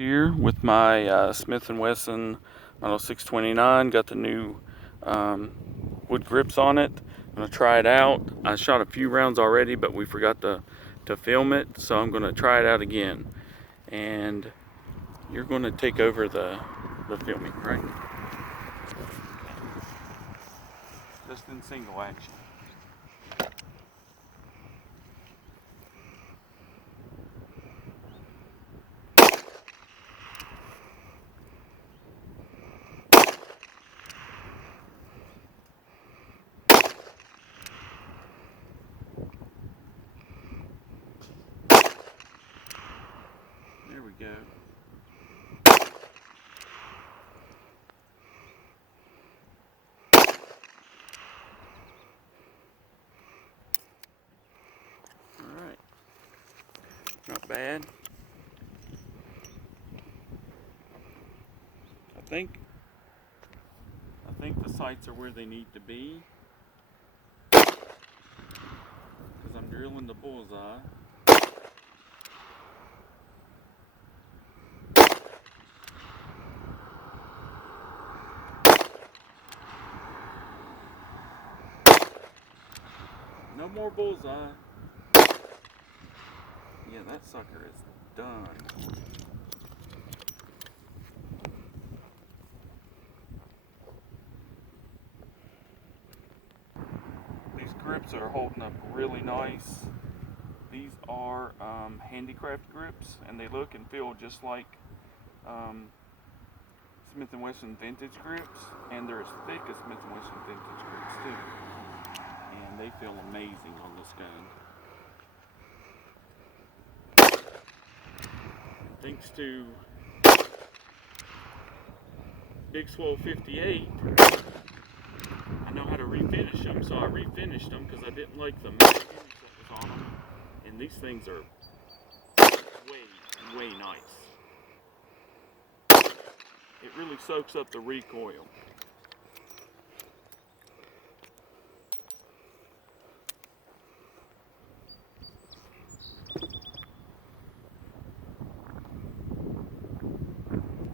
Here with my Smith & Wesson Model 629, got the new wood grips on it. I'm going to try it out. I shot a few rounds already, but we forgot to film it, so I'm going to try it out again. And you're going to take over the filming, right? Just in single action. There we go. Alright. Not bad. I think the sights are where they need to be, because I'm drilling the bullseye. No more bullseye. Yeah, that sucker is done. These grips are holding up really nice. These are handicraft grips, and they look and feel just like Smith & Wesson vintage grips, and they're as thick as Smith & Wesson vintage grips too. And they feel amazing on this gun. Thanks to Big Swole 58, I know how to refinish them, so I refinished them because I didn't like the matte finish that was on them. And these things are way nice. It really soaks up the recoil.